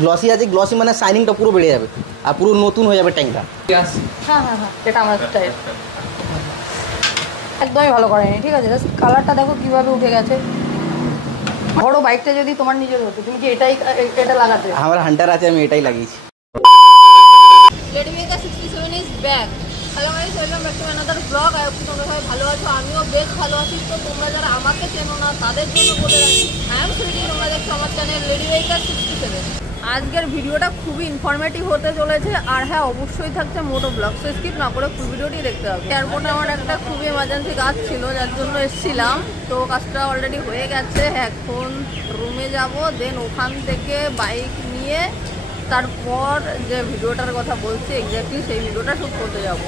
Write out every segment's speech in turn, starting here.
Glossy আছে, glossy মানে শাইনিংটা পুরো বেড়ে যাবে আর পুরো নতুন হয়ে যাবে ট্যাঙ্কটা। হ্যাঁ হ্যাঁ হ্যাঁ, এটা আমার স্টাইল। একদমই ভালো করেনি, ঠিক আছে। জাস্ট কালারটা দেখো কীভাবে উঠে গেছে। বড় বাইকটা যদি তোমার নিজের হতো, তুমি কি এটা লাগাতে? আমার হান্টার আছে, আমি এটাই লাগিয়েছি। লেডিমেকা 67 is back. Hello guys, welcome back to another blog. I hope তোমরা সবাই ভালো আছো, আমিও বেশ ভালো আছি। তো তোমরা যারা আমাকে চেনো না তাদের জন্য বলে রাখি, আই এম সুইটি, তোমরা দেখছো আমার চ্যানেল লেডিমেকা 67। আজকের ভিডিওটা খুবই ইনফরমেটিভ হতে চলেছে, আর হ্যাঁ অবশ্যই থাকছে মোটো ব্লগ, সো স্কিপ না করে ফুল ভিডিওটি দেখতে হবে। এয়ারপোর্টে আমার একটা খুবই এমার্জেন্সি কাজ ছিল, যার জন্য এসেছিলাম। তো কাজটা অলরেডি হয়ে গেছে, এখন রুমে যাব, দেন ওখান থেকে বাইক নিয়ে তারপর যে ভিডিওটার কথা বলছি এক্স্যাক্টলি সেই ভিডিওটা শ্যুট করতে যাব।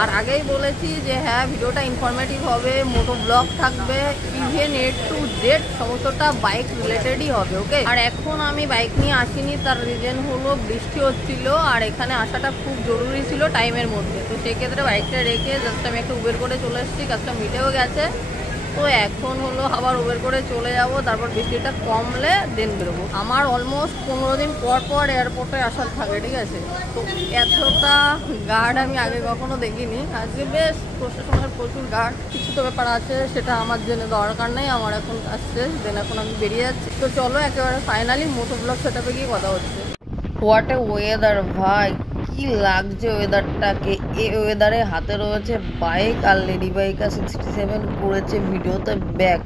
আর আগেই বলেছি যে হ্যাঁ ভিডিওটা ইনফরমেটিভ হবে, মোটো ব্লগ থাকবে, ইভেন A to Z সমস্তটা বাইক রিলেটেডই হবে, ওকে। আর এখন আমি বাইক নিয়ে আসিনি, তার রিজন হলো বৃষ্টি হচ্ছিল আর এখানে আসাটা খুব জরুরি ছিল টাইমের মধ্যে। তো সেক্ষেত্রে বাইকটা রেখে জাস্ট আমি একটা উবের করে চলে এসেছি, কাজটা মিটেও গেছে। তো এখন হলো আবার উবের করে চলে যাব, তারপর বৃষ্টিটা কমলে দেন বেরোবো। আমার অলমোস্ট 15 দিন পর পর এয়ারপোর্টে আসার থাকে, ঠিক আছে। তো এতটা গার্ড আমি আগে কখনো দেখিনি, আজকে বেশ প্রশাসনের প্রচুর গার্ড। কিছু তো ব্যাপার আছে, সেটা আমার জন্য দরকার নেই, আমার এখন কাজ শেষ, দেন এখন আমি বেরিয়ে যাচ্ছি। তো চলো একেবারে ফাইনালি মোটো ব্লগ সেটআপে গিয়ে কথা হচ্ছে। হোয়াট এ ওয়েদার ভাই, কি লাগছে ওয়েদারটাকে। এই ওয়েদারে হাতে রয়েছে বাইক, আর লেডিবাইকা 67 করেছে ভিডিওতে ব্যাক।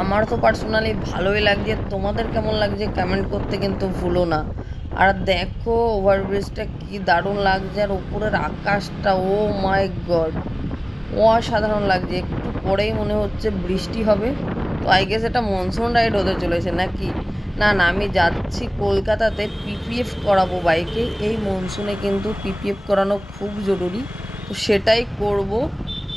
আমার তো পার্সোনালি ভালোই লাগছে, তোমাদের কেমন লাগছে কমেন্ট করতে কিন্তু ভুলো না। আর দেখো ওভারব্রিজটা কি দারুণ লাগছে, আর উপরের আকাশটা, ও মাই গড, অসাধারণ লাগছে। একটু পরেই মনে হচ্ছে বৃষ্টি হবে। তো আই গেস এটা মনসুন রাইড হতে চলেছে নাকি? না না, আমি যাচ্ছি কলকাতাতে পিপিএফ করাবো বাইকে। এই মনসুনে কিন্তু পিপিএফ করানো খুব জরুরি, তো সেটাই করব।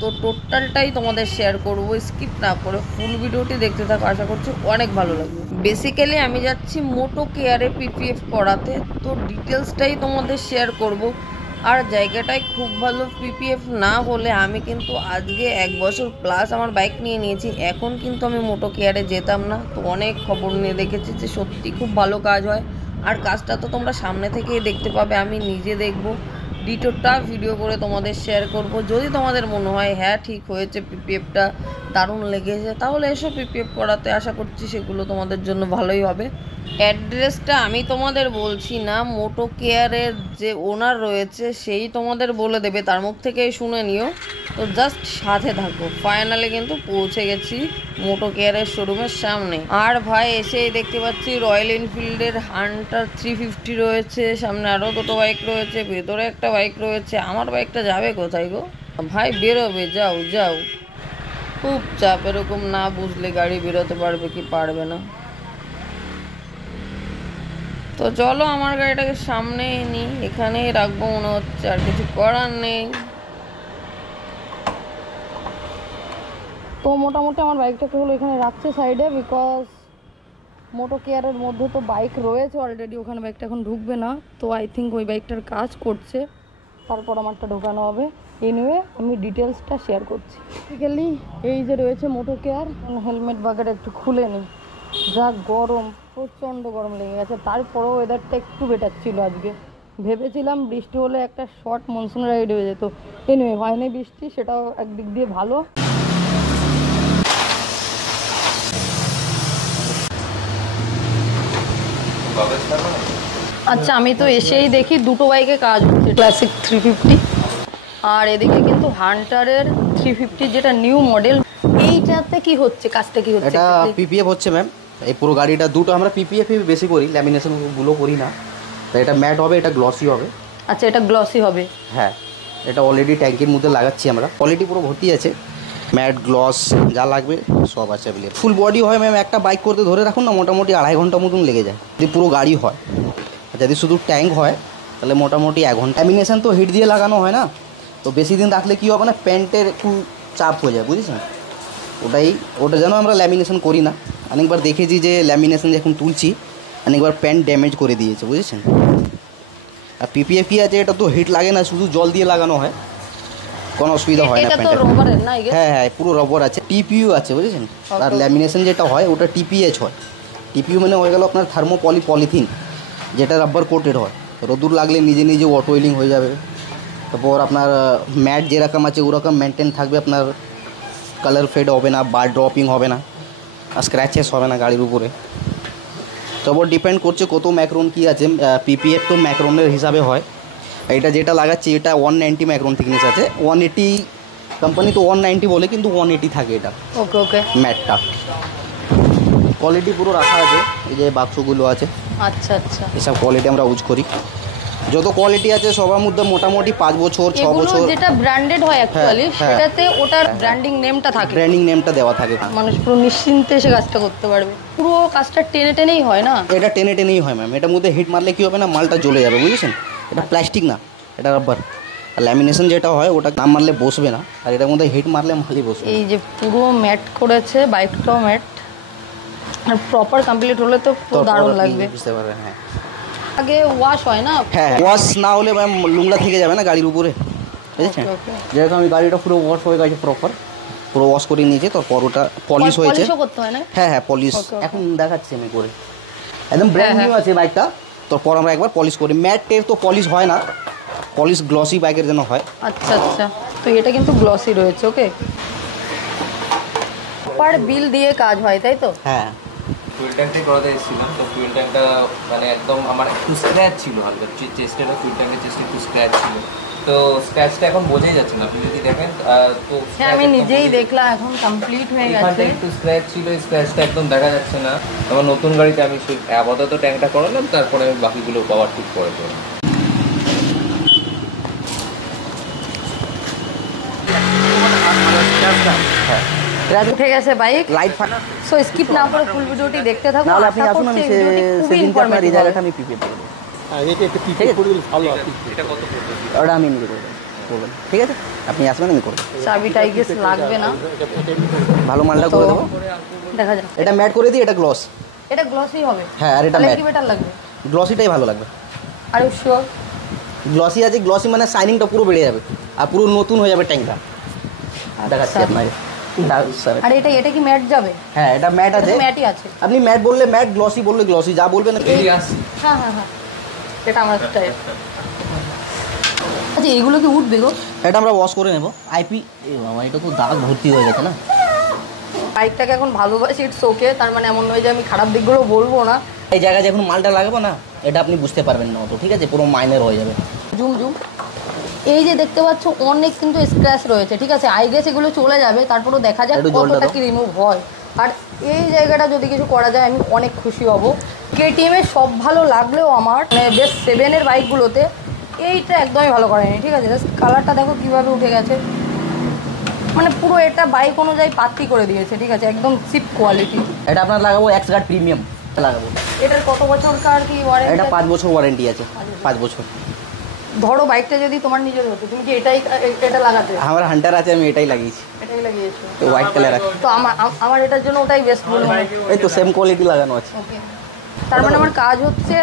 তো টোটালটাই তোমাদের শেয়ার করব, স্কিপ না করে ফুল ভিডিওটি দেখতে থাকো, আশা করছি অনেক ভালো লাগবে। বেসিক্যালি আমি যাচ্ছি মোটো কেয়ারে পিপিএফ করাতে, তো ডিটেলসটাই তোমাদের শেয়ার করব। আর জায়গাটায় খুব ভালো, পিপিএফ না হলে আমি কিন্তু আজকে 1 বছর প্লাস আমার বাইক নিয়ে নিয়েছি, এখন কিন্তু আমি মোটো কেয়ারে যেতাম না। তো অনেক খবর নিয়ে দেখেছি যে সত্যি খুব ভালো কাজ হয়, আর কাজটা তো তোমরা সামনে থেকেই দেখতে পাবে, আমি নিজে দেখব, ডিটোটা ভিডিও করে তোমাদের শেয়ার করব। যদি তোমাদের মনে হয় হ্যাঁ ঠিক হয়েছে, পিপিএফটা দারুণ লেগেছে, তাহলে এসো পিপিএফ করাতে, আশা করছি সেগুলো তোমাদের জন্য ভালোই হবে। অ্যাড্রেসটা আমি তোমাদের বলছি না, মোটো কেয়ারের যে ওনার রয়েছে সেই তোমাদের বলে দেবে, তার মুখ থেকেই শুনে নিও। তো জাস্ট সাথে থাকো। ফাইনালি কিন্তু পৌঁছে গেছি মোটো কেয়ারের শোরুমের সামনে। আর ভাই এসেই দেখতে পাচ্ছি রয়্যাল এনফিল্ডের হান্টার 350 রয়েছে, সামনে আরও দুটো বাইক রয়েছে, ভেতরে একটা বাইক রয়েছে। আমার বাইকটা যাবে কোথায় গো ভাই? বেরোবে, যাও যাও। খুব চাপ, এরকম না বুঝলে গাড়ি বেরোতে পারবে কি পারবে না। তো চলো আমার গাড়িটাকে সামনেই নিই, এখানেই রাখবো মনে হচ্ছে, আর কিছু করার নেই। তো মোটামুটি আমার বাইকটাকে হলো এখানে রাখছে সাইডে, বিকজ মোটো কেয়ারের মধ্যে তো বাইক রয়েছে অলরেডি, ওখানে বাইকটা এখন ঢুকবে না। তো আই থিঙ্ক ওই বাইকটার কাজ করছে, তারপর আমারটা ঢোকানো হবে। এনিওয়ে আমি ডিটেলসটা শেয়ার করছি। বেসিক্যালি এই যে রয়েছে মোটো কেয়ার, হেলমেট বাগের একটু খুলে নিই। যা গরম, প্রচণ্ড গরম লেগে গেছে, তারপরেও ওয়েদারটা একটু বেটার ছিল আজকে। ভেবেছিলাম বৃষ্টি হলে একটা শর্ট মনসুন রাইড হয়ে যেত, এনিওয়ে হয়নি বৃষ্টি, সেটাও একদিক দিয়ে ভালো। আচ্ছা, আমি তো এসেই দেখি দুটো বাইকে কাজ হচ্ছে, ক্লাসিক 350 আর এদিকে কিন্তু হান্টারের 350 যেটা নিউ মডেল। এইটাতে কি হচ্ছে, কাজটা কি হচ্ছে? এটা পিপিএফ হচ্ছে ম্যাম। এই পুরো গাড়িটা দুটো আমরা পিপিএফ বেশি করি, ল্যামিনেশনগুলো করি না। তো এটা ম্যাট হবে, এটা গ্লসি হবে। আচ্ছা, এটা গ্লসি হবে। হ্যাঁ, এটা অলরেডি ট্যাঙ্কের মধ্যে লাগাচ্ছি আমরা, কোয়ালিটি পুরো ভর্তি আছে, ম্যাট গ্লস যা লাগবে সব আছে অ্যাভেলেবল। ফুল বডি হয় ম্যাম, একটা বাইক করতে ধরে রাখুন না মোটামুটি 2.5 ঘন্টা মতন লেগে যায় যদি পুরো গাড়ি হয়। যদি শুধু ট্যাঙ্ক হয় তাহলে মোটামুটি 1 ঘন্টা। ল্যামিনেশন তো হিট দিয়ে লাগানো হয় না, তো বেশি দিন রাখলে কী হবে না, প্যান্টের একটু চাপ হয়ে যায়, বুঝেছেন? ওটা যেন আমরা ল্যামিনেশন করি না। অনেকবার দেখেছি যে ল্যামিনেশন যখন তুলছি অনেকবার প্যান্ট ড্যামেজ করে দিয়েছে, বুঝেছেন? আর পিপিএফ কি আছে, এটা তো হিট লাগে না, শুধু জল দিয়ে লাগানো হয়, কোনো অসুবিধা হয় না প্যান্টের। হ্যাঁ হ্যাঁ, পুরো রবার আছে, টিপিইউ আছে, বুঝেছেন? আর ল্যামিনেশন যেটা হয় ওটা টিপিএইচ হয়, টিপিউ মানে হয়ে গেল আপনার থার্মোপলি পলিথিন, যেটা রাব্বার কোটেড হয়, রোদুর লাগলে নিজে নিজে অটো ওয়েলিং হয়ে যাবে। তারপর আপনার ম্যাট যেরকম আছে ওরকম মেনটেন থাকবে, আপনার কালার ফেড হবে না, বার ড্রপিং হবে না, আর স্ক্র্যাচেস হবে না গাড়ির উপরে। তারপর ডিপেন্ড করছে কত ম্যাক্রোন কী আছে। পিপিএফ তো ম্যাক্রোনের হিসাবে হয়। এটা যেটা লাগাচ্ছি এটা 190 ম্যাক্রোন থিকনেস আছে। 180 কোম্পানি তো 190 বলে, কিন্তু 180 থাকে এটা। ওকে ওকে। ম্যাটটা কোয়ালিটি পুরো রাখা আছে, এই যে বাক্সগুলো আছে, আচ্ছা আচ্ছা, এসব কোয়ালিটি আমরা ইউজ করি। যত কোয়ালিটি আছে সবার মধ্যে মোটামুটি 5 বছর 6 বছর। যেটা ব্র্যান্ডেড হয় অ্যাকচুয়ালি হ্যাঁ। সেটাতে ওটার ব্র্যান্ডিং নেমটা থাকে, ব্র্যান্ডিং নেমটা দেওয়া থাকে। মানুষ পুরো নিশ্চিন্তে এসে কাজটা করতে পারবে। পুরো কাজটা টেনে টেনেই হয় না, এটা টেনে টেনেই হয় ম্যাম। এটার মধ্যে হিট মারলে কী হবে না, মালটা জ্বলে যাবে, বুঝেছেন? এটা প্লাস্টিক না, এটা রাব্বার। আর ল্যামিনেশন যেটা হয় ওটা না মারলে বসবে না, আর এটার মধ্যে হিট মারলে মালই বসবে। এই যে পুরো ম্যাট করেছে, বাইকটাও ম্যাট, আর প্রপার কমপ্লিট হলে তো পুরো দারুণ লাগবে। বুঝতে পারবেন? হ্যাঁ, আগে ওয়াশ হয় না? হ্যাঁ, ওয়াশ না হলে ম্যাম লুংলা থেকে যাবে না গাড়ির উপরে, বুঝেছেন? যেরকম আমি গাড়িটা পুরো ওয়াশ হয়ে গেছে, প্রপার পুরো ওয়াশ করে নিয়েছে, তারপর ওটা পলিশ হয়েছে। পলিশও করতে হয় না? হ্যাঁ হ্যাঁ, পলিশ এখন দেখাচ্ছি আমি করে, একদম ব্র্যান্ড নিউ আছে বাইকটা। তারপর আমরা একবার পলিশ করি। ম্যাটের তো পলিশ হয় না, পলিশ গ্লসি বাইকের জন্য হয়। আচ্ছা আচ্ছা, তো এটা কিন্তু গ্লসি রয়েছে। ওকে, পার বিল দিয়ে কাজ হয় তাই তো? হ্যাঁ, ফুয়েল ট্যাঙ্কটাই করাতে এসেছিলাম, তো ফুয়েল ট্যাঙ্কটা মানে একদম আমার একটু স্ক্র্যাচ ছিল, হালকা চেস্টের ফুয়েল ট্যাঙ্কের চেস্টে একটু স্ক্র্যাচ ছিল। তো স্ক্র্যাচটা এখন বোঝাই যাচ্ছে না, আপনি যদি দেখেন তো হ্যাঁ, আমি নিজেই দেখলাম এখন কমপ্লিট হয়ে এখানটা গেছে। একটু স্ক্র্যাচ ছিল, এই স্ক্র্যাচটা একদম দেখা যাচ্ছে না। আমার নতুন গাড়িতে আমি সেই আপাতত ট্যাঙ্কটা করালাম, তারপরে আমি বাকিগুলো পাওয়ার ঠিক করে দেবো। উঠে গেছে বাইক, লাইট ফাটা সো স্কিপ না করে ফুল ভিডিওটি দেখতে থাকুন। নাহলে আপনি আশা আসুন, আমি করছি ভিডিওটি খুবই সেদিনকে আপনার এই ইনফরমেটিভ জায়গাটা হবে। আমি পিপিএ করে দেবো। এটা কত ওটা আমি নিজে করে দেবো, করবেন, ঠিক আছে? আপনি আসবেন, আমি করে দেবো। চাবিটা আই গেস লাগবে না, ভালো মালটা করে দেবো। দেখা যাক। এটা ম্যাট করে দিই, এটা গ্লস। এটা গ্লসি হবে? হ্যাঁ, আর এটা তাহলে ম্যাট। কি বেটার লাগবে? গ্লসিটাই ভালো লাগবে। Are you sure? গ্লসি আছে, গ্লসি মানে শাইনিংটা পুরো বেড়ে যাবে, আর পুরো নতুন হয়ে যাবে ট্যাঙ্কটা। দেখাচ্ছি আপনাকে। আর এটা এটা কি ম্যাট যাবে? হ্যাঁ, এটা ম্যাট আছে, ম্যাটই আছে। আপনি ম্যাট বললে ম্যাট, গ্লসি বললে গ্লসি, যা বলবেন। এই আসছি। হ্যাঁ হ্যাঁ হ্যাঁ, এটা আমার স্টাইল। আচ্ছা, এগুলো কি উঠবে গো? এটা আমরা ওয়াশ করে নেবো। আইপি বাবা, এটা তো দাগ ভর্তি হয়ে গেছে না। বাইকটাকে এখন ভালোবাসি, ইটস ওকে, তার মানে এমন নয় যে আমি খারাপ দিকগুলো বলবো না। এই জায়গায় যখন মালটা লাগাবো না, এটা আপনি বুঝতে পারবেন না অত, ঠিক আছে? পুরো মাইনের হয়ে যাবে। জুম জুম, এই যে দেখতে পাচ্ছ অনেক কিন্তু স্ক্র্যাচ রয়েছে, ঠিক আছে? আই গেস এগুলো চলে যাবে, তারপরও দেখা যাক একটু জলটা কতটা দাও। কি রিমুভ হয়। আর এই জায়গাটা যদি কিছু করা যায় আমি অনেক খুশি হব। কেটিএমের সব ভালো লাগলেও আমার মানে বেশ 7-এর বাইকগুলোতে এইটা একদমই ভালো করেনি, ঠিক আছে? জাস্ট কালারটা দেখো কীভাবে উঠে গেছে, মানে পুরো এটা বাইক অনুযায়ী পাত্তি করে দিয়েছে, ঠিক আছে? একদম চিপ কোয়ালিটি। এটা আপনার লাগাবো এক্স গার্ড প্রিমিয়াম লাগাবো। এটার কত বছরকার কি ওয়ারেন্টি? এটা 5 বছর ওয়ারেন্টি আছে, 5 বছর। ধরো বাইকটা যদি তোমার নিজের হতো, তুমি কি এটা লাগাতে? আমার হান্টার আছে, আমি এটাই লাগিয়েছি, এটাই লাগিয়েছো? হোয়াইট কালার আছে। তো আমার এটার জন্য ওটাই বেস্ট বলবো। এই তো সেম কোয়ালিটি লাগানো আছে। ওকে, তার মানে আমার কাজ হচ্ছে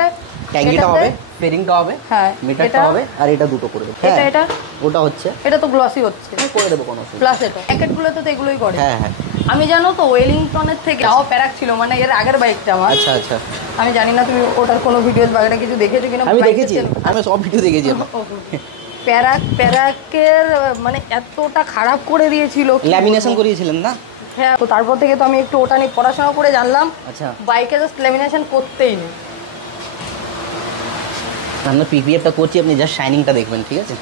ট্যাঙ্কিটা হবে, ফেরিংটা হবে, হ্যাঁ, মিটারটা হবে, আর এটা দুটো করে দেবো। এটা হ্যাঁ, এটা ওটা হচ্ছে এটা তো গ্লসি হচ্ছে, করে দেবো, কোনো অসুবিধা। প্লাস এটা প্যাকেটগুলোতে তো এগুলোই করে। হ্যাঁ হ্যাঁ, আমি জানো তো ওয়েলিংটনের থেকে প্যারাক ছিল, মানে এর আগের বাইকটা আমার। আচ্ছা আচ্ছা, আমি জানি না তুমি ওটার কোনো ভিডিওস বাগেরা কিছু দেখেছো কিনা। আমি দেখেছি, আমি সব ভিডিও দেখেছি। প্যারাকের মানে এতটা খারাপ করে দিয়েছিল, ল্যামিনেশন করিয়েছিলেন না? হ্যাঁ, তো তারপর থেকে তো আমি একটু ওটা নিয়ে পড়াশোনা করে জানলাম আচ্ছা, বাইকে জাস্ট ল্যামিনেশন করতেই নেই। আমরা পিপিএফটা করছি, আপনি জাস্ট শাইনিংটা দেখবেন, ঠিক আছে?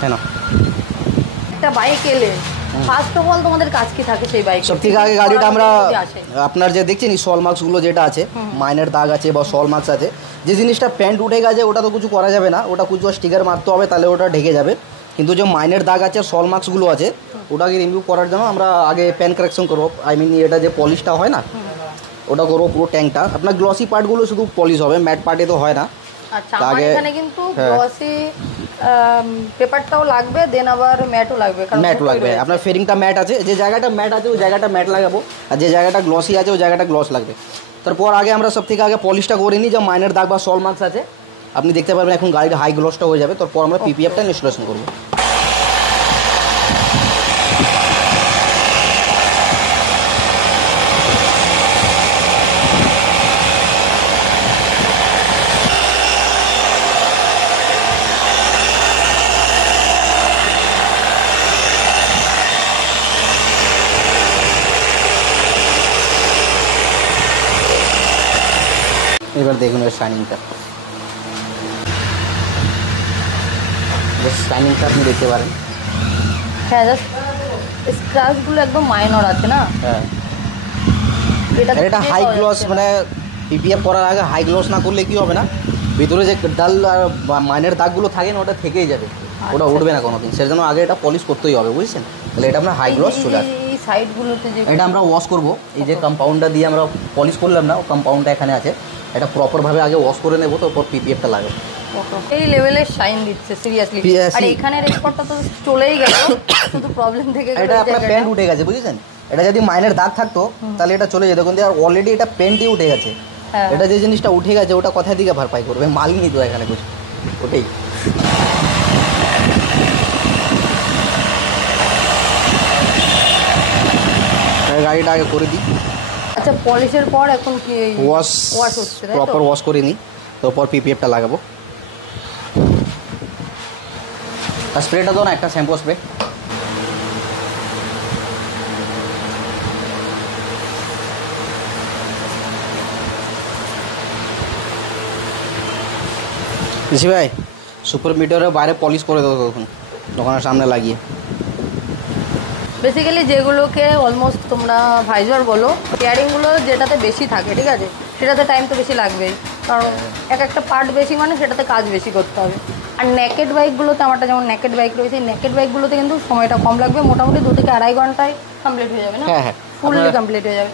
হ্যাঁ না, একটা বাইক এলে ফার্স্ট অফ অল তোমাদের কাজ কি থাকে সেই বাইক? সব থেকে আগে গাড়িটা আমরা আপনার যে দেখছেন সল মার্কসগুলো যেটা আছে, মাইনের দাগ আছে বা সল মার্কস আছে, যে জিনিসটা প্যান্ট উঠে গেছে ওটা তো কিছু করা যাবে না, ওটা কিছু স্টিকার মারতে হবে, তাহলে ওটা ঢেকে যাবে। কিন্তু যে মাইনের দাগ আছে, সল মার্কসগুলো আছে, ওটাকে রিমুভ করার জন্য আমরা আগে প্যান কারেকশন করবো। আই মিন এটা যে পলিশটা হয় না, ওটা করবো পুরো ট্যাঙ্কটা। আপনার গ্লসি পার্টগুলো শুধু পলিশ হবে, ম্যাট পার্টে তো হয় না। আচ্ছা, আমার এখানে কিন্তু গ্লসি পেপারটাও লাগবে, দেন আবার ম্যাটও লাগবে। কারণ ম্যাট লাগবে, আপনার ফেরিংটা ম্যাট আছে, যে জায়গাটা ম্যাট আছে ওই জায়গাটা ম্যাট লাগাবো, আর যে জায়গাটা গ্লসি আছে ওই জায়গাটা গ্লস লাগবে। তারপর আগে আমরা সব থেকে আগে পলিশটা করে নিই, যে মাইনের দাগ বা সল মার্কস আছে আপনি দেখতে পারবেন, এখন গাড়ির হাই গ্লসটা হয়ে যাবে। তারপর আমরা পিপিএফটা ইনস্টলেশন করবো। এবার দেখুন এর শাইনিংটা, শাইনিংটা আপনি দেখতে পারেন। হ্যাঁ, জাস্ট স্ক্র্যাচগুলো একদম মাইনর আছে না। হ্যাঁ, এটা আর এটা হাই গ্লস, মানে পিপিএফ করার আগে হাই গ্লস না করলে কি হবে না, ভিতরে যে ডাল আর মাইনের দাগগুলো থাকে না ওটা থেকেই যাবে, ওটা উঠবে না কোনোদিন। সের জন্য আগে এটা পলিশ করতেই হবে, বুঝছেন? তাহলে এটা আপনার হাই গ্লস চলে আসবে। এই সাইডগুলোতে যে এটা আমরা ওয়াশ করব, এই যে কম্পাউন্ডটা দিয়ে আমরা পলিশ করলাম না, ও কম্পাউন্ডটা এখানে আছে, এটা প্রপারভাবে আগে ওয়াশ করে নেবো, তারপর পিপিএফটা লাগবে। এই লেভেলের শাইন দিচ্ছে সিরিয়াসলি। আর এখানের স্পটটা তো চলেই গেল, শুধু প্রবলেম থেকে গেল এটা আপনার পেন্ট উঠে গেছে, বুঝেছেন? এটা যদি মাইনের দাগ থাকতো তাহলে এটা চলে যেত, কিন্তু অলরেডি এটা পেন্টই উঠে গেছে। এটা যে জিনিসটা উঠে গেছে ওটা কোথা থেকে ভরপাই করবে? মালই নিত এখানে কিছু, ওটাই। গাড়িটা আগে করে দিই। আচ্ছা, পলিশের পর এখন কি ওয়াশ হচ্ছে? প্রপার ওয়াশ করে নিই, তারপর পিপিএফটা লাগাবো। আর স্প্রেটা দাও না, একটা শ্যাম্পু স্প্রে। জি ভাই, সুপার মিটারের বাইরে পলিশ করে দেবো তখন দোকানের সামনে লাগিয়ে। বেসিক্যালি যেগুলোকে অলমোস্ট তোমরা ভাইজার বলো, কেয়ারিংগুলো যেটাতে বেশি থাকে, ঠিক আছে, সেটাতে টাইম তো বেশি লাগবেই, কারণ একটা পার্ট বেশি মানে সেটাতে কাজ বেশি করতে হবে। আর নেকেড বাইকগুলোতে, আমারটা যেমন নেকেড বাইক রয়েছে, নেকেড বাইকগুলোতে কিন্তু সময়টা কম লাগবে, মোটামুটি 2 থেকে আড়াই ঘন্টায় কমপ্লিট হয়ে যাবে না? হ্যাঁ, ফুললি কমপ্লিট হয়ে যাবে।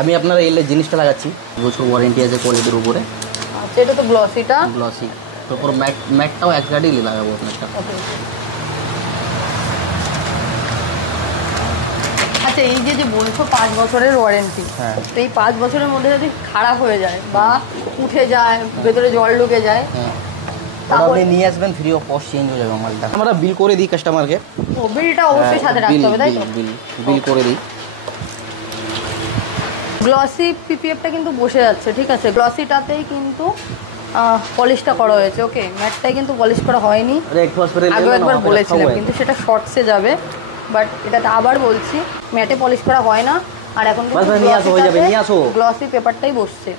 আমি আপনার এই জিনিসটা লাগাচ্ছি, বছর ওয়ারেন্টি আছে কোয়ালিটির উপরে। আচ্ছা, এটা তো গ্লসিটা। গ্লসি, তারপর ম্যাটটাও এক গাড়ি লাগাবো আপনারটা। আচ্ছা, এই যে বলছো 5 বছরের ওয়ারেন্টি, হ্যাঁ, তো এই 5 বছরের মধ্যে যদি খারাপ হয়ে যায় বা উঠে যায়, ভেতরে জল ঢুকে যায়, হ্যাঁ, আপনি নিয়ে আসবেন, ফ্রি অফ কস্ট চেঞ্জ হয়ে যাবে মালটা। আমরা বিল করে দিই কাস্টমারকে। ও, বিলটা অবশ্যই সাথে রাখতে হবে, তাই তো? বিল করে দিই। গ্লসি পিপিএফটা কিন্তু বসে যাচ্ছে, ঠিক আছে, গ্লসিটাতেই কিন্তু পলিশটা করা হয়েছে। ওকে, ম্যাটটাই কিন্তু পলিশ করা হয়নি, আগেও একবার বলেছিলাম, কিন্তু সেটা শর্টসে যাবে। বাট এটাতে আবার বলছি, ম্যাটে পলিশ করা হয় না, আর এখন গ্লসি পেপারটাই বসছে।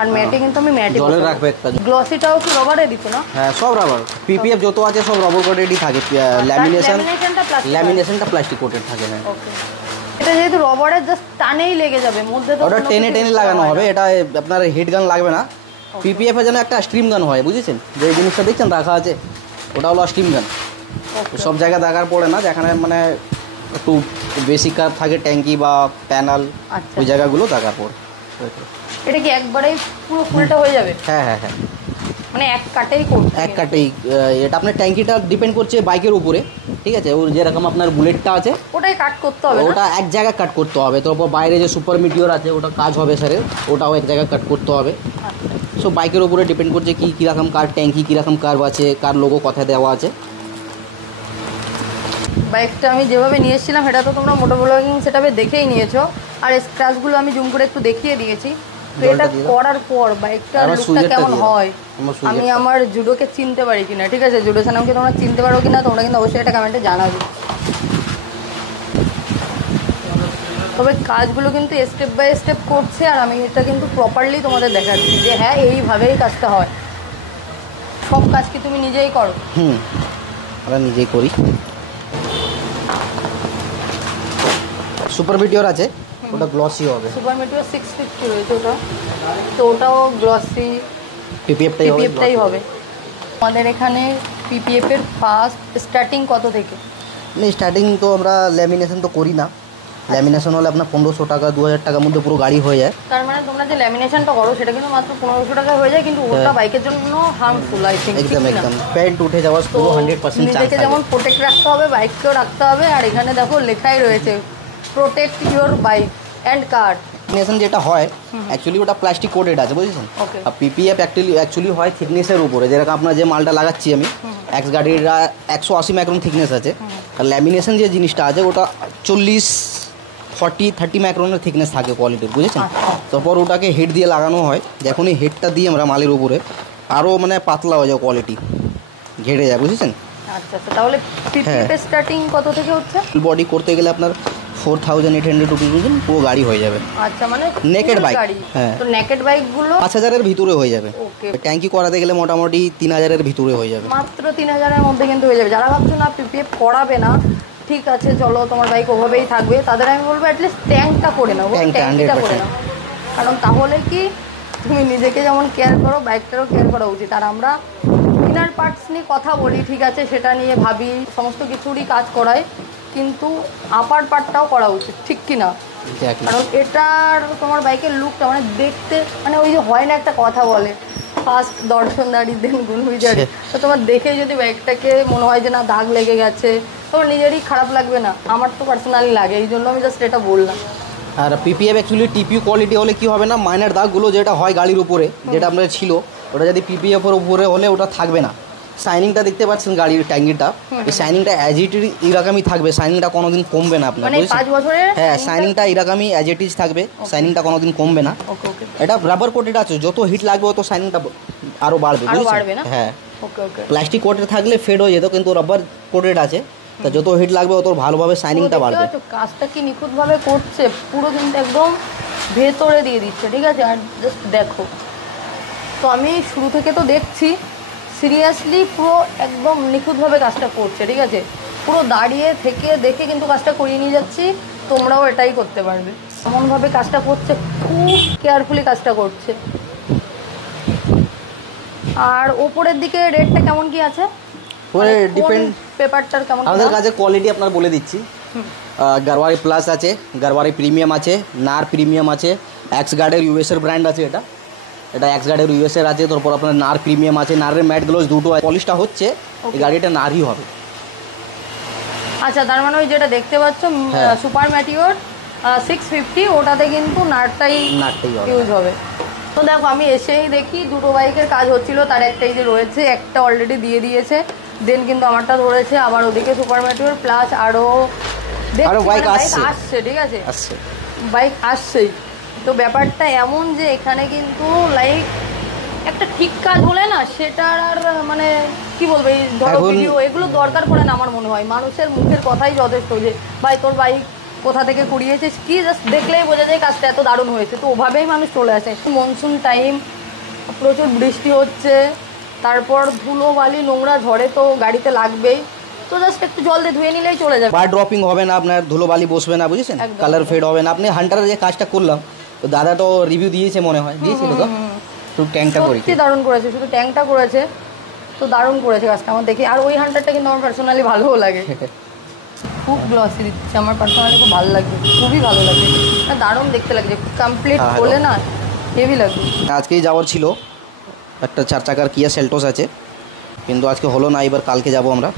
আর ম্যাটে কিন্তু আমি ম্যাটে জলে রাখবে একটা। গ্লসিটাও কি রবারে দিত না? হ্যাঁ, সব রাবার। পিপিএফ যত আছে সব রবার কোটেডই থাকে, ল্যামিনেশনটা প্লাস্টিক কোটেড থাকে না। ওকে, এটা যেহেতু রবারের জাস্ট টানেই লেগে যাবে, মধ্যে তো ওটা টেনে লাগানো হবে, এটা আপনার হিট গান লাগবে না। পিপিএফ এর যেন একটা স্ট্রিম গান হয়, বুঝেছেন? যে জিনিসটা দেখছেন রাখা আছে, ওটা হলো স্ট্রিম গান। সব জায়গায় দরকার পড়ে না, যেখানে মানে একটু বেশি কার থাকে, ট্যাঙ্কি বা প্যানেল, ওই জায়গাগুলো দরকার পড়ে। এটা কি একবারেই পুরো ফুলটা হয়ে যাবে? হ্যাঁ হ্যাঁ হ্যাঁ, মানে এক কাটেই করতে? এক কাটেই। এটা আপনার ট্যাঙ্কিটা ডিপেন্ড করছে বাইকের উপরে, ঠিক আছে? ওর যেরকম আপনার বুলেটটা আছে ওটাই কাট করতে হবে, ওটা এক জায়গায় কাট করতে হবে। তারপর বাইরে যে সুপার মিটিওর আছে ওটা কাজ হবে স্যারের, ওটাও এক জায়গায় কাট করতে হবে। সো বাইকের উপরে ডিপেন্ড করছে কীরকম কার ট্যাঙ্কি, কীরকম কার্ভ আছে, কার লোগো কথায় দেওয়া আছে। বাইকটা আমি যেভাবে নিয়ে এসেছিলাম সেটা তো তোমরা মোটো ব্লগিং সেটাবে দেখেই নিয়েছো, আর স্ক্র্যাচগুলো আমি জুম করে একটু দেখিয়ে দিয়েছি। তো এটা করার পর বাইকটার লুকটা কেমন হয়, আমি আমার জুডোকে চিনতে পারি কিনা, ঠিক আছে? জুডো সানামকে তোমরা চিনতে পারো কিনা তোমরা কিন্তু অবশ্যই একটা কমেন্টে জানাবে। তবে কাজগুলো কিন্তু স্টেপ বাই স্টেপ করছে, আর আমি এটা কিন্তু প্রপারলি তোমাদের দেখাচ্ছি যে হ্যাঁ এইভাবেই কাজটা হয়। সব কাজ কি তুমি নিজেই করো? আমরা নিজেই করি। সুপার মিটিওর আছে, ওটা গ্লসি হবে। সুপার মিটিওর 650 রয়েছে ওটা, তো ওটাও গ্লসি। পিপিএফটাই হবে। আমাদের এখানে পিপিএফ এর ফার্স্ট স্টার্টিং কত থেকে? স্টার্টিং তো আমরা ল্যামিনেশন তো করি না, ল্যামিনেশন হলে আপনার 1500 টাকা 2000 টাকার মধ্যে পুরো গাড়ি হয়ে যায়। তার মানে তোমরা যে ল্যামিনেশনটা করো সেটা কিন্তু মাত্র 1500 টাকায় হয়ে যায়, কিন্তু ওটা বাইকের জন্য হার্মফুল, আই থিঙ্ক। একদম পেন্ট উঠে যাওয়ার পুরো 100% চান্স নিজেকে যেমন প্রোটেক্ট রাখতে হবে, বাইককেও রাখতে হবে। আর এখানে দেখো লেখাই রয়েছে protect your bike and car. Lamination যেটা হয় অ্যাকচুয়ালি ওটা প্লাস্টিক কোটেড আছে, বুঝেছেন? আর পিপিএফ অ্যাকচুয়ালি হয় থিকনেসের উপরে, যেরকম আপনার যে মালটা লাগাচ্ছি আমি, এক্স গাড়ির 180 মাইক্রন থিকনেস আছে। আর ল্যামিনেশন যে জিনিসটা আছে ওটা 40-30 মাইক্রনের থিকনেস থাকে কোয়ালিটির, বুঝেছেন? তারপর ওটাকে হেড দিয়ে লাগানো হয়, যখনই হেডটা দিই আমরা মালের উপরে আরও মানে পাতলা হয়ে যায়, কোয়ালিটি ঘেটে যায়, বুঝেছেন? আচ্ছা, তাহলে পিপিএফ স্টার্টিং কত থেকে হচ্ছে? বডি করতে গেলে আপনার 4800 রুপিস বুঝলেন, পুরো গাড়ি হয়ে যাবে। আচ্ছা, মানে Naked full bike, গাড়ি। হ্যাঁ। তো নেকেড বাইকগুলো 5000-এর ভিতরে হয়ে যাবে। ওকে, ট্যাঙ্কি করাতে গেলে মোটামুটি 3000-এর ভিতরে হয়ে যাবে। মাত্র 3000-এর মধ্যে কিন্তু হয়ে যাবে। যারা ভাবছো না পিপিএফ করাবে না, ঠিক আছে চলো তোমার বাইক ওভাবেই থাকবে, তাদের আমি বলবো অ্যাটলিস্ট ট্যাঙ্কটা করে নাও, ট্যাঙ্কটা ট্যাঙ্কিটা করে 100%। নাও। কারণ তাহলে কি তুমি নিজেকে যেমন কেয়ার করো, বাইকটারও কেয়ার করা উচিত। আর আমরা ইনার পার্টস নিয়ে কথা বলি, ঠিক আছে, সেটা নিয়ে ভাবি, সমস্ত কিছুরই কাজ করায়, কিন্তু আপার পার্টটাও করা উচিত, ঠিক কি না? Exactly। কারণ এটার তোমার বাইকের লুকটা মানে দেখতে, মানে ওই যে হয় না একটা কথা বলে, ফার্স্ট দর্শনদারি দেন গুণবিচারি, তো তোমার দেখে যদি বাইকটাকে মনে হয় যে না দাগ লেগে গেছে, তোমার নিজেরই খারাপ লাগবে না? আমার তো পার্সোনালি লাগে, এই জন্য আমি জাস্ট এটা বললাম। আর পিপিএফ অ্যাকচুয়ালি টিপিউ কোয়ালিটি হলে কি হবে না, মাইনার দাগগুলো যেটা হয় গাড়ির উপরে, যেটা আপনার ছিল, ওটা যদি পিপিএফ এর উপরে হলে ওটা থাকবে না। শাইনিংটা দেখতে পাচ্ছেন গাড়ির ট্যাঙ্কিটা, এই শাইনিংটা অ্যাজ ইট এরকমই থাকবে, শাইনিংটা কোনোদিন কমবে না আপনার, মানে বুঝেছেন? 5 বছরের হ্যাঁ, শাইনিংটা এরকমই অ্যাজ ইট ইজ থাকবে, শাইনিংটা কোনোদিন কমবে না। ওকে ওকে, এটা রাবার কোটেড আছে, যত হিট লাগবে তত শাইনিংটা আরও বাড়বে, আরো বুঝেছেন? বাড়বে না? হ্যাঁ, ওকে ওকে। প্লাস্টিক কোটেড থাকলে ফেড হয়ে যেত, কিন্তু রাবার কোটেড আছে, তা যত হিট লাগবে তত ভালোভাবে শাইনিংটা বাড়বে। কাজটা কি নিখুঁতভাবে করছে, পুরো কিন্তু একদম ভেতরে দিয়ে দিচ্ছে, ঠিক আছে? আর জাস্ট দেখো, তো আমি শুরু থেকে তো দেখছি, সিরিয়াসলি পুরো একদম নিখুঁতভাবে কাজটা করছে, ঠিক আছে? পুরো দাঁড়িয়ে থেকে দেখে কিন্তু কাজটা করিয়ে নিয়ে যাচ্ছি, তোমরাও এটাই করতে পারবে। এমনভাবে কাজটা করছে, খুব কেয়ারফুলি কাজটা করছে। আর ওপরের দিকে রেটটা কেমন কি আছে? ওরে ডিপেন্ড, পেপারটার কেমন কি আমাদের দাম? কাছে কোয়ালিটি আপনার বলে দিচ্ছি। গারওয়ারি প্লাস আছে, গারওয়ারি প্রিমিয়াম আছে, নার প্রিমিয়াম আছে, এক্স গার্ডের ইউএসের ব্র্যান্ড আছে, এটা এক্স গার্ডের ইউএসের আছে। তারপর আপনার নার প্রিমিয়াম আছে, নারের ম্যাট গ্লোজ দুটো পলিশটা হচ্ছে, এই গাড়িটা নারই হবে। আচ্ছা, তার মানে ওই যেটা দেখতে পাচ্ছ হ্যাঁ। সুপার ম্যাটিওর 650, ওটাতে কিন্তু নাটটাই নারটাই ইউজ হবে। হবে। তো দেখো, আমি এসেই দেখি দুটো বাইকের কাজ হচ্ছিল, তার একটাই যে রয়েছে, একটা অলরেডি দিয়ে দিয়েছে, দেন কিন্তু আমারটা ধরেছে, আবার ওদিকে সুপার ম্যাটিওর প্লাস আরও বাইক আসছে। আসছে, ঠিক আছে, আসছে। বাইক আসছেই। তো ব্যাপারটা এমন যে এখানে কিন্তু লাইক একটা ঠিক কাজ বলে না, সেটার আর মানে কি বলবো, এই ধরো ভিডিও এগুলো দরকার পড়ে না। আমার মনে হয় মানুষের মুখের কথাই যথেষ্ট, যে ভাই তোর বাইক কোথা থেকে কুড়িয়েছিস, কি জাস্ট দেখলেই বোঝা যায় কাজটা এত দারুণ হয়েছে, তো ওভাবেই মানুষ চলে আসে। মনসুন টাইম, প্রচুর বৃষ্টি হচ্ছে, তারপর ধুলো বালি নোংরা ঝড়ে তো গাড়িতে লাগবেই, তো জাস্ট একটু জল দিয়ে ধুয়ে নিলেই চলে যাবে। বার ড্রপিং হবে না আপনার, ধুলোবালি বসবে না, বুঝেছেন? একদম। কালার ফেড হবে না। আপনি হান্টারের যে কাজটা করলাম, তো দাদা তো রিভিউ দিয়েছে মনে হয়, দিয়েছিল তো, একটু ট্যাঙ্কটা করি। সত্যি দারুণ করেছে, শুধু ট্যাঙ্কটা করেছে তো দারুণ করেছে কাজটা আমার দেখি। আর ওই হান্টারটা কিন্তু আমার পার্সোনালি ভালোও লাগে, খুব গ্লসি দিচ্ছে, আমার পার্সোনালি খুব ভালো লাগে, খুবই ভালো লাগে, না দারুণ দেখতে লাগছে, কমপ্লিট হ্যাঁ, বলে না হেভি লাগবে। আজকেই যাওয়ার ছিল, একটা 4 চাকার কিয়া সেলটোস আছে, কিন্তু আজকে হলো না, এবার কালকে যাব আমরা।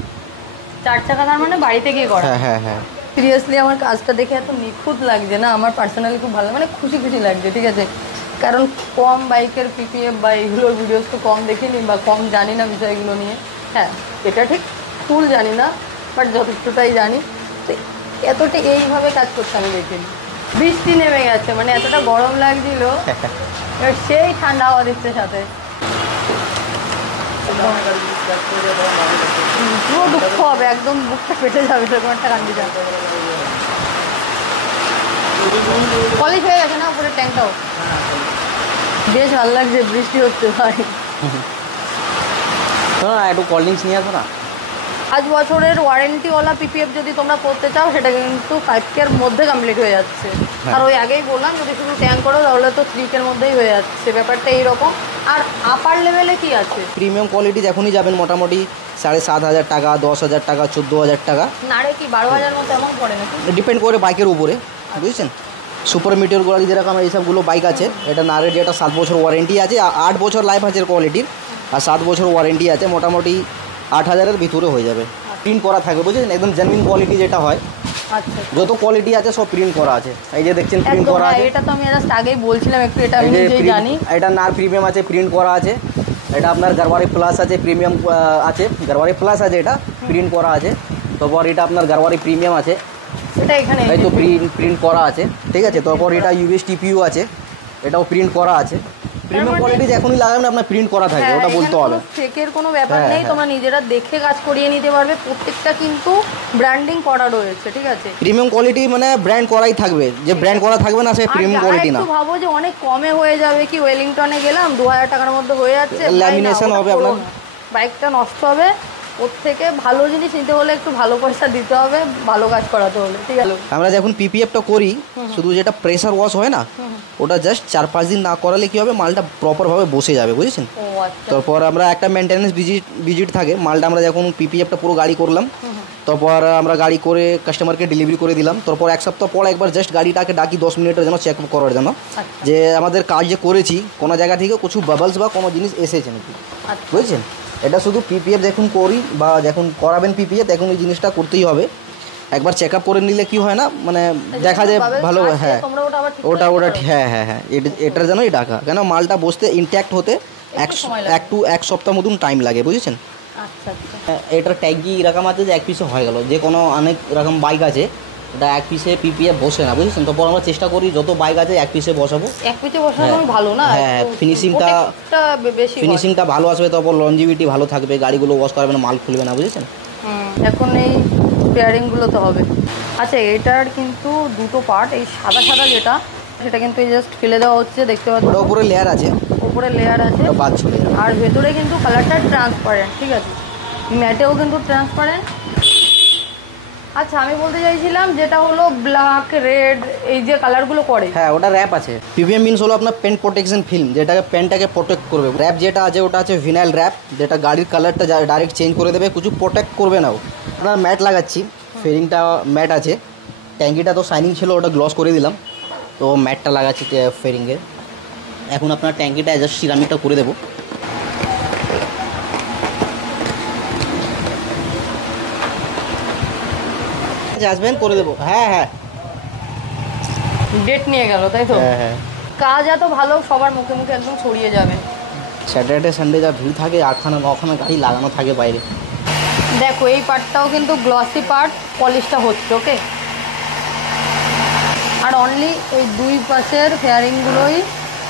4 চাকা, তার মানে বাড়িতে গিয়ে করা? হ্যাঁ হ্যাঁ হ্যাঁ। সিরিয়াসলি আমার কাজটা দেখে এত নিখুঁত লাগছে না, আমার পার্সোনালি খুব ভালো, মানে খুশি খুশি লাগছে, ঠিক আছে? কারণ কম বাইকের পিপিএফ বা এইগুলোর ভিডিওস তো কম দেখিনি বা কম জানি না বিষয়গুলো নিয়ে। হ্যাঁ, এটা ঠিক ফুল জানি না, বাট যথেষ্টটাই জানি। তো এতটা এইভাবে কাজ করতে আমি দেখিনি। বৃষ্টি নেমে গেছে, মানে এতটা গরম লাগছিল, এবার সেই ঠান্ডা হাওয়া দিচ্ছে সাথে। পুরো দুঃখ হবে, একদম বুকটা ফেটে যাবে, সেরকম একটা কন্ডিশন। পলিশ হয়ে গেছে না উপরের ট্যাঙ্কটাও? বেশ ভালো লাগছে, বৃষ্টি হচ্ছে ভাই। শোনো না, একটু কোল্ড ড্রিঙ্কস নিয়ে আসো না। 5 বছরের ওয়ারেন্টিওয়ালা পিপিএফ যদি তোমরা করতে চাও, সেটা কিন্তু 5K এর মধ্যে কমপ্লিট হয়ে যাচ্ছে। আর ওই আগেই বললাম, যদি শুধু ট্যাঙ্ক করো তাহলে তো 3K এর মধ্যেই হয়ে যাচ্ছে, ব্যাপারটা এইরকম। আর আপার লেভেলে কি আছে? প্রিমিয়াম কোয়ালিটি যখনই যাবেন মোটামুটি 7,500 টাকা, 10,000 টাকা, 14,000 টাকা, নারে কি 12,000 মতো এমন পড়ে নাকি? ডিপেন্ড করে বাইকের উপরে, বুঝেছেন? সুপার মিটিওর গাড়ি যেরকম এইসবগুলো বাইক আছে, এটা নারের যেটা 7 বছর ওয়ারেন্টি আছে, 8 বছর লাইফ আছে কোয়ালিটির, আর 7 বছর ওয়ারেন্টি আছে, মোটামুটি 8,000-এর ভিতরে হয়ে যাবে। প্রিন্ট করা থাকবে, বুঝেছেন? একদম জেনুইন কোয়ালিটি যেটা হয়, আচ্ছা, যত কোয়ালিটি আছে সব প্রিন্ট করা আছে। এই যে দেখছেন প্রিন্ট একদম। করা হ্যাঁ, আছে, এটা তো আমি জাস্ট আগেই বলছিলাম একটু, এটা আমি এই যে নিজেই জানি। এটা নার প্রিমিয়াম আছে, প্রিন্ট করা আছে। এটা আপনার গারওয়ারি প্লাস আছে, প্রিমিয়াম আছে, গারওয়ারি প্লাস আছে, এটা প্রিন্ট করা আছে। তারপর এটা আপনার গারওয়ারি প্রিমিয়াম আছে, এটা এখানে এই তো প্রিন্ট করা আছে, ঠিক আছে? তারপর এটা ইউএস টিপিইউ আছে, এটাও প্রিন্ট করা আছে। প্রিমিয়াম কোয়ালিটি যখনই লাগাবেন আপনার প্রিন্ট করা থাকে, ওটা বলতে হবে। ফেকের কোনো ব্যাপার হ্যাঁ, নেই, হ্যাঁ। তোমরা নিজেরা দেখে কাজ করিয়ে নিতে পারবে। প্রত্যেকটা কিন্তু ব্র্যান্ডিং করা রয়েছে, ঠিক আছে। প্রিমিয়াম কোয়ালিটি মানে ব্র্যান্ড করাই থাকবে, যে ব্র্যান্ড করা থাকবে না সে আর প্রিমিয়াম যারা কোয়ালিটি না। একটু ভাবো যে অনেক কমে হয়ে যাবে, কি ওয়েলিংটনে গেলাম 2000 টাকার মধ্যে হয়ে যাচ্ছে, ল্যামিনেশন হবে আপনার, বাইকটা নষ্ট হবে। ওর থেকে ভালো জিনিস নিতে হলে একটু ভালো পয়সা দিতে হবে, ভালো কাজ করাতে হলে, ঠিক আছে। আমরা যখন পিপিএফটা করি শুধু যেটা প্রেসার ওয়াশ হয় না, ওটা জাস্ট 4-5 দিন না করালে কি হবে, মালটা প্রপারভাবে বসে যাবে, বুঝেছেন। ও আচ্ছা। তারপর আমরা একটা মেনটেন্যান্স ভিজিট থাকে, মালটা আমরা যখন পিপিএফটা পুরো গাড়ি করলাম, তারপর আমরা গাড়ি করে কাস্টমারকে ডেলিভারি করে দিলাম, তারপর এক সপ্তাহ পর একবার জাস্ট গাড়িটাকে ডাকি 10 মিনিটের জন্য চেক করার জন্য, যে আমাদের কাজ যে করেছি কোনো জায়গা থেকে কিছু বাবলস বা কোনো জিনিস এসেছে নাকি, বুঝেছেন। এটা শুধু পিপিএফ যখন করি বা যখন করাবেন পিপিএফ, তখন এই জিনিসটা করতেই হবে। একবার চেক আপ করে নিলে কি হয় না, মানে দেখা যায় ভালো। হ্যাঁ ওটা হ্যাঁ হ্যাঁ হ্যাঁ, এটার জন্যই ডাকা, কেন মালটা বসতে ইনট্যাক্ট হতে এক সপ্তাহ মতন টাইম লাগে, বুঝেছেন। আচ্ছা আচ্ছা। এটার ট্যাঙ্কি এরকম আছে যে এক পিসে হয়ে গেল, যে কোনো অনেক রকম বাইক আছে এটা এক পিসে পিপিএফ বসে না, বুঝেছেন। তারপর আমরা চেষ্টা করি যত বাইক আছে এক পিসে বসাবো, এক পিসে বসানো ভালো না। হ্যাঁ, ফিনিশিংটা ভালো আসবে, তারপর লঞ্জিভিটি ভালো থাকবে, গাড়িগুলো ওয়াশ করাবে না, মাল খুলবে না, বুঝেছেন। এখন এই পেয়ারিংগুলো তো হবে। আচ্ছা, এটার কিন্তু দুটো পার্ট, এই সাদা সাদা যেটা, সেটা কিন্তু এই জাস্ট ফেলে দেওয়া হচ্ছে, দেখতে পাচ্ছ। ওটা উপরে লেয়ার আছে, উপরে লেয়ার আছে, বাদ চলে যাবে। আর ভেতরে কিন্তু কালারটা ট্রান্সপারেন্ট, ঠিক আছে। ম্যাটেও কিন্তু ট্রান্সপারেন্ট। আচ্ছা, আমি বলতে চাইছিলাম যেটা হলো ব্ল্যাক রেড এই যে কালারগুলো করে, হ্যাঁ ওটা র্যাপ আছে। পিপিএম মিনস হলো আপনার পেন্ট প্রোটেকশন ফিল্ম, যেটাকে পেনটাকে প্রোটেক্ট করবে। র্যাপ যেটা আছে ওটা আছে ভিনাইল র্যাপ, যেটা গাড়ির কালারটা ডাইরেক্ট চেঞ্জ করে দেবে, কিছু প্রোটেক্ট করবে না। আপনার ম্যাট লাগাচ্ছি, ফেরিংটা ম্যাট আছে, ট্যাঙ্কিটা তো শাইনিং ছিল, ওটা গ্লস করে দিলাম, তো ম্যাটটা লাগাচ্ছি ফেরিংয়ে। এখন আপনার ট্যাঙ্কিটা জাস্ট সিরামিকটা করে দেবো। আসবেন করে দেবো। হ্যাঁ হ্যাঁ, ডেট নিয়ে গেল, তাই তো। হ্যাঁ হ্যাঁ, কাজ এত ভালো, সবার মুখে মুখে একদম ছড়িয়ে যাবে। স্যাটারডে সানডে যা ভিড় থাকে, 8খানা-9খানা গাড়ি লাগানো থাকে বাইরে। দেখো এই পার্টটাও কিন্তু গ্লসি পার্ট, পলিশটা হচ্ছে, ওকে। আর অনলি এই দুই পাশের ফেয়ারিংগুলোই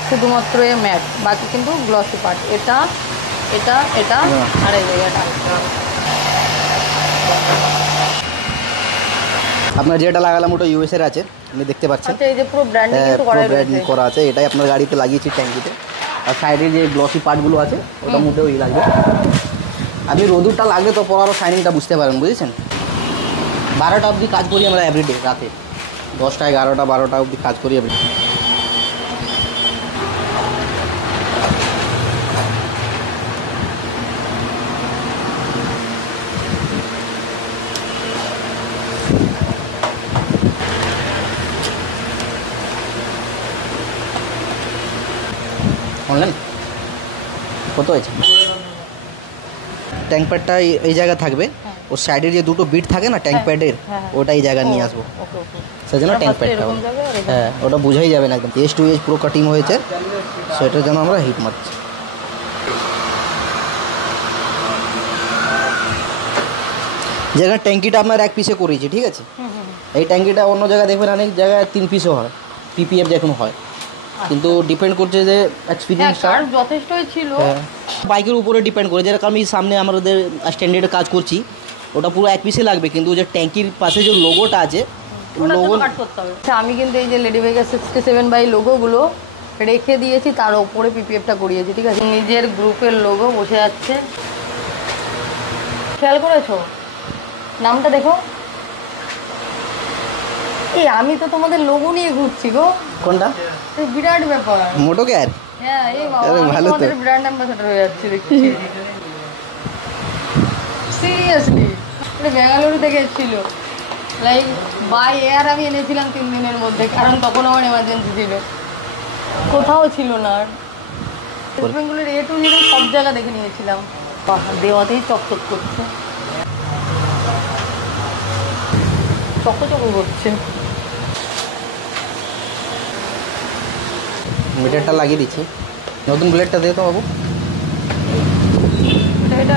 শুধুমাত্র এ ম্যাট, বাকি কিন্তু গ্লসি পার্ট। এটা এটা এটা আর এই জায়গাটা। আপনার যেটা লাগালাম ওটা ইউএসএর আছে, আপনি দেখতে পাচ্ছেন। আচ্ছা, এই যে পুরো ব্র্যান্ডিং কিন্তু পুরো করা ব্র্যান্ডিং রয়েছে। করা আছে, এটাই আপনার গাড়িতে লাগিয়েছি ট্যাঙ্কিতে। আর সাইডে যে গ্লসি পার্টগুলো আছে ওটা মোটেও লাগবে। আপনি রোদুরটা লাগলে তো পর আরও শাইনিংটা বুঝতে পারেন, বুঝেছেন। 12টা অবধি কাজ করি আমরা এভরিডে, রাতে 10টা 11টা 12টা অবধি কাজ করি এভরিডে। অনলাইন কত হয়েছে? ট্যাঙ্ক প্যাডটা এই জায়গায় থাকবে, ওর সাইডের যে দুটো বিট থাকে না ট্যাঙ্ক প্যাডের, ওটা এই জায়গায় নিয়ে আসবো, সেজন্য ট্যাঙ্ক প্যাডটা। হ্যাঁ ওটা বোঝাই যাবে না একদম, এজ টু এজ পুরো কাটিং হয়েছে, সেটার জন্য আমরা হিট মারছি। যেখানে ট্যাঙ্কিটা আপনার এক পিসে করেছি, ঠিক আছে। এই ট্যাঙ্কিটা অন্য জায়গায় দেখবেন অনেক জায়গায় 3 পিসও হয়, পিপিএফ যখন হয়, কিন্তু ডিপেন্ড করছে যে এক্সপিরিয়েন্সটা যথেষ্টই ছিল। বাইকের উপরে ডিপেন্ড করে, যেরকম আমি সামনে আমাদের স্ট্যান্ডার্ডে কাজ করছি, ওটা পুরো এক পিসে লাগবে, কিন্তু যে ট্যাঙ্কির পাশে যে লোগোটা আছে, লোগো কাট করতে হবে। আমি কিন্তু এই যে লেডি বাইকের 67 বাই লোগোগুলো রেখে দিয়েছি, তার ওপরে পিপিএফটা করিয়েছি, ঠিক আছে। নিজের গ্রুপের লোগো বসে যাচ্ছে, খেয়াল করেছো? নামটা দেখো। এই আমি তো তোমাদের লোগো নিয়ে ঘুরছি গো। কোনটা? বিরাট ব্যাপার। মোটো কেয়ার। হ্যাঁ, এই বাবা, আমি তোমাদের ব্র্যান্ড অ্যাম্বাসেডর হয়ে যাচ্ছি দেখছি। সিরিয়াসলি, এটা বেঙ্গালুরু থেকে এসেছিল, লাইক বাই এয়ার আমি এনেছিলাম 3 দিনের মধ্যে, কারণ তখন আমার এমার্জেন্সি ছিল, কোথাও ছিল না। ওয়েস্ট বেঙ্গলের A to Z সব জায়গা দেখে নিয়েছিলাম। দেওয়াতেই চকচক করছে, চকচক করছে। মিটারটা লাগিয়ে দিচ্ছি, নতুন ব্লেডটা দিয়ে তো বাবু। এটা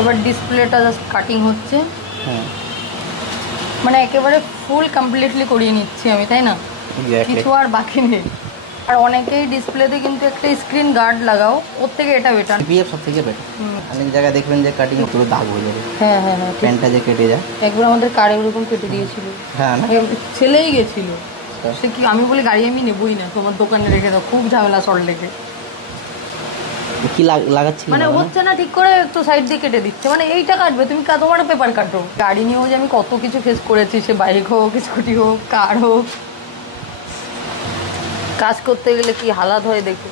এবার ডিসপ্লেটা জাস্ট কাটিং হচ্ছে। হ্যাঁ, মানে একেবারে ফুল কমপ্লিটলি করিয়ে নিচ্ছি আমি, তাই না? Exactly. কিছু আর বাকি নেই। আর অনেকেই ডিসপ্লেতে কিন্তু একটা স্ক্রিন গার্ড লাগাও, ওর থেকে এটা বেটার। পিপিএফ সব থেকে বেটার। অনেক জায়গায় দেখবেন যে কাটিং পুরো দাগ হয়ে যাবে, হ্যাঁ হ্যাঁ হ্যাঁ, প্যান্টটা যে কেটে যায়। একবার আমাদের কারে ওরকম কেটে দিয়েছিল, হ্যাঁ না? ছেলেই গেছিল, সে কি আমি বলি গাড়ি আমি নেবই না, তোমার দোকানে রেখে দাও, খুব ঝামেলা সল্ট লেগে। কি লাগাচ্ছি মানে হচ্ছে না ঠিক করে, একটু সাইড দিয়ে কেটে দিচ্ছে, মানে এইটা কাটবে তুমি, তোমার পেপার কাটো। গাড়ি নিয়েও যে আমি কত কিছু ফেস করেছি, সে বাইক হোক, স্কুটি হোক, কার হোক, কাজ করতে গেলে কি হালাত হয় দেখো।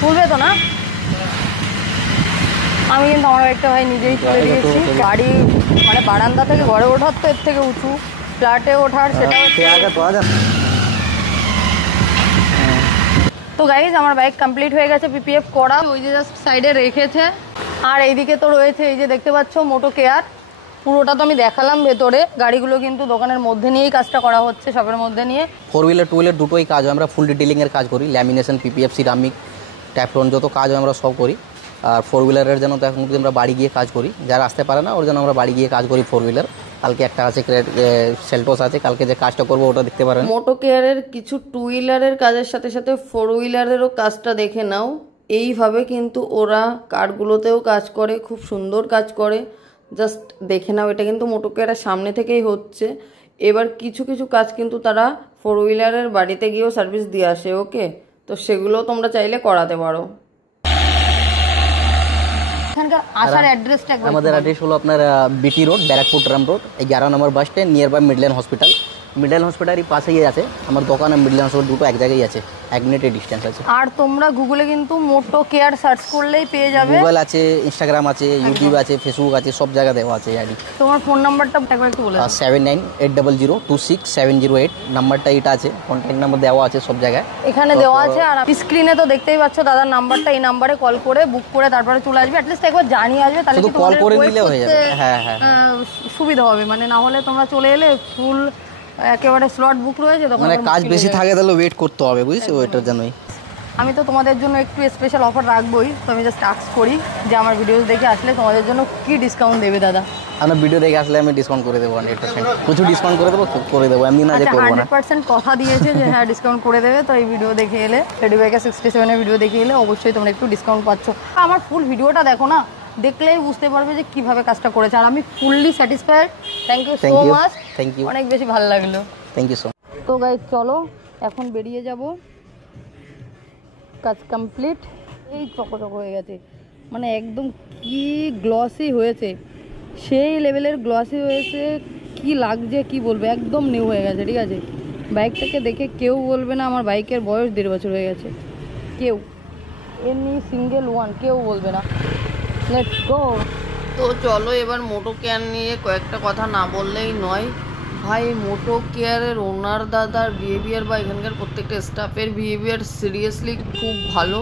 তুলবে তো না? আমি কিন্তু আমার একটা ভাই নিজেই তুলে দিয়েছি। গাড়ি মানে বারান্দা থেকে ঘরে ওঠার তো এর থেকে উঁচু, ফ্ল্যাটে ওঠার সেটা তো গাইজ আমার বাইক কমপ্লিট হয়ে গেছে, পিপিএফ করা, ওই যে জাস্ট সাইডে রেখেছে। আর এইদিকে তো রয়েছে এই যে দেখতে পাচ্ছ মোটো কেয়ার, পুরোটা তো আমি দেখালাম ভেতরে। গাড়িগুলো কিন্তু দোকানের মধ্যে নিয়েই কাজটা করা হচ্ছে, শপের মধ্যে নিয়ে। 4 হুইলার 2 হুইলার দুটোই কাজ হয়, আমরা ফুল ডিটেলিংয়ের কাজ করি, ল্যামিনেশন, পিপিএফ, সিরামিক, ট্যাফলন, যত কাজ হয় আমরা সব করি। আর 4 হুইলারের জন্য তো এখন অবধি আমরা বাড়ি গিয়ে কাজ করি, যারা আসতে পারে না ওর জন্য আমরা বাড়ি গিয়ে কাজ করি 4 হুইলার। কালকে একটা আছে সেলটোস আছে, কালকে যে কাজটা করবো ওটা দেখতে পারেন। মোটো কেয়ারের কিছু 2 হুইলারের কাজের সাথে সাথে 4 হুইলারেরও কাজটা দেখে নাও। এইভাবে কিন্তু ওরা কারগুলোতেও কাজ করে, খুব সুন্দর কাজ করে, জাস্ট দেখে নাও। এটা কিন্তু মোটো কেয়ারের সামনে থেকেই হচ্ছে। এবার কিছু কিছু কাজ কিন্তু তারা 4 হুইলারের বাড়িতে গিয়েও সার্ভিস দিয়ে আসে, ওকে? তো সেগুলো তোমরা চাইলে করাতে পারো। এখানকার আসার অ্যাড্রেসটা একবার আমাদের অ্যাড্রেস হলো আপনার BT road, Barrackpore tram road, 11 number bus stand, near by Midland hospital. Midland হসপিটালের পাশেই আছে আমার দোকান, আর মিডল্যান্ড হসপিটাল দুটো এক জায়গায় আছে, 1 মিনিটের ডিস্টেন্স আছে। আর তোমরা গুগলে কিন্তু মোটো কেয়ার সার্চ করলেই পেয়ে যাবে। গুগল আছে, ইনস্টাগ্রাম আছে, ইউটিউব আছে, ফেসবুক আছে, সব জায়গা দেওয়া আছে আইডি। তোমার ফোন নাম্বারটা একবার একটু বলে দাও। 7980026708 নাম্বারটা এটা আছে, কন্ট্যাক্ট নাম্বার দেওয়া আছে সব জায়গায়, এখানে দেওয়া আছে। আর স্ক্রিনে তো দেখতেই পাচ্ছ দাদার নাম্বারটা, এই নাম্বারে কল করে বুক করে তারপরে চলে আসবে। অ্যাটলিস্ট একবার জানিয়ে আসবে, তাহলে শুধু কি কল তোমাদের করে wait নিলে হয়ে যাবে। করতে, হ্যাঁ হ্যাঁ সুবিধা হবে। মানে না হলে তোমরা চলে এলে ফুল একেবারে স্লট বুক রয়েছে, তখন মানে আবার কাজ মুশকিল বেশি হয়ে যাবে। থাকে তাহলে ওয়েট করতে হবে, বুঝছো? ওইটার জন্যই আমি তো তোমাদের জন্য একটু স্পেশাল অফার রাখবোই, তো আমি জাস্ট আস্ক করি যে আমার ভিডিওস দেখে আসলে তোমাদের জন্য কি ডিসকাউন্ট দেবে দাদা? আমরা ভিডিও দেখে আসলে আমি ডিসকাউন্ট করে দেবো 100%, কিছু ডিসকাউন্ট করে দেবো, খুব করে দেবো, এমনি না যে আচ্ছা, করবো না। 100% কথা দিয়েছে যে হ্যাঁ ডিসকাউন্ট করে দেবে। তো এই ভিডিও দেখে এলে, রেডি বাইকার 67 ভিডিও দেখে এলে অবশ্যই তোমরা একটু ডিসকাউন্ট পাচ্ছ। আমার ফুল ভিডিওটা দেখো না, দেখলেই বুঝতে পারবে যে কিভাবে কাজটা করেছে। আর আমি fully satisfied. Thank you so much, thank you, অনেক বেশি ভালো লাগলো। Thank you so. তো গাইজ চলো এখন বেরিয়ে যাব, কাজ কমপ্লিট। এই চকচক হয়ে গেছে, মানে একদম কি গ্লসি হয়েছে, সেই লেভেলের গ্লসি হয়েছে, কি লাগছে কি বলবো, একদম নিউ হয়ে গেছে। ঠিক আছে, বাইকটাকে দেখে কেউ বলবে না আমার বাইকের বয়স 1.5 বছর হয়ে গেছে, কেউ এমনি সিঙ্গেল ওয়ান কেউ বলবে না। Let's go. তো চলো এবার মোটো কেয়ার নিয়ে কয়েকটা কথা না বললেই নয়। ভাই মোটো কেয়ারের ওনার দাদার বিহেভিয়ার বা এখানকার প্রত্যেকটা স্টাফের বিহেভিয়ার সিরিয়াসলি খুব ভালো,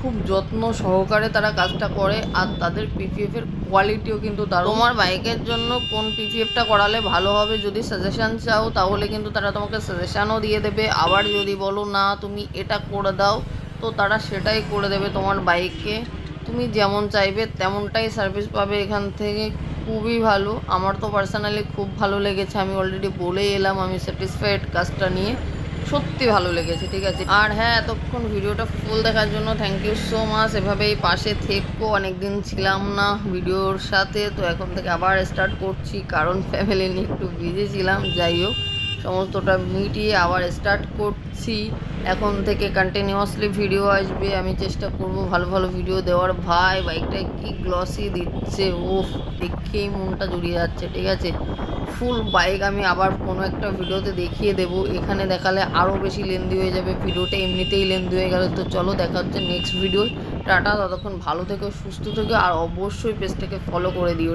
খুব যত্ন সহকারে তারা কাজটা করে। আর তাদের পিপিএফের কোয়ালিটিও কিন্তু দারুণ। তোমার বাইকের জন্য কোন পিপিএফটা করালে ভালো হবে যদি সাজেশান চাও, তাহলে কিন্তু তারা তোমাকে সাজেশানও দিয়ে দেবে। আবার যদি বলো না তুমি এটা করে দাও, তো তারা সেটাই করে দেবে তোমার বাইককে। তুমি যেমন চাইবে তেমনটাই সার্ভিস পাবে এখান থেকে, খুবই ভালো। আমার তো পার্সোনালি খুব ভালো লেগেছে, আমি অলরেডি বলেই এলাম আমি স্যাটিসফাইড কাজটা নিয়ে, সত্যি ভালো লেগেছে। ঠিক আছে, আর হ্যাঁ এতক্ষণ ভিডিওটা ফুল দেখার জন্য থ্যাংক ইউ সো মাচ। এভাবেই পাশে থেকো, অনেকদিন ছিলাম না ভিডিওর সাথে, তো এখন থেকে আবার স্টার্ট করছি, কারণ ফ্যামিলি নিয়ে একটু বিজি ছিলাম। যাই হোক, সমস্তটা মিটিয়ে আবার স্টার্ট করছি। এখন থেকে কন্টিনিউয়াসলি ভিডিও আসবে, আমি চেষ্টা করব ভালো ভালো ভিডিও দেওয়ার। ভাই বাইকটা কি গ্লসি দিচ্ছে, ওফ, দেখেই মনটা জুড়িয়ে যাচ্ছে। ঠিক আছে, ফুল বাইক আমি আবার কোনো একটা ভিডিওতে দেখিয়ে দেবো, এখানে দেখালে আরও বেশি লেন্দি হয়ে যাবে, ভিডিওটা এমনিতেই লেন্দি হয়ে গেল। তো চলো দেখা হচ্ছে নেক্সট ভিডিও, টাটা, ততক্ষণ ভালো থেকো, সুস্থ থেকো, আর অবশ্যই পেজটাকে ফলো করে দিও।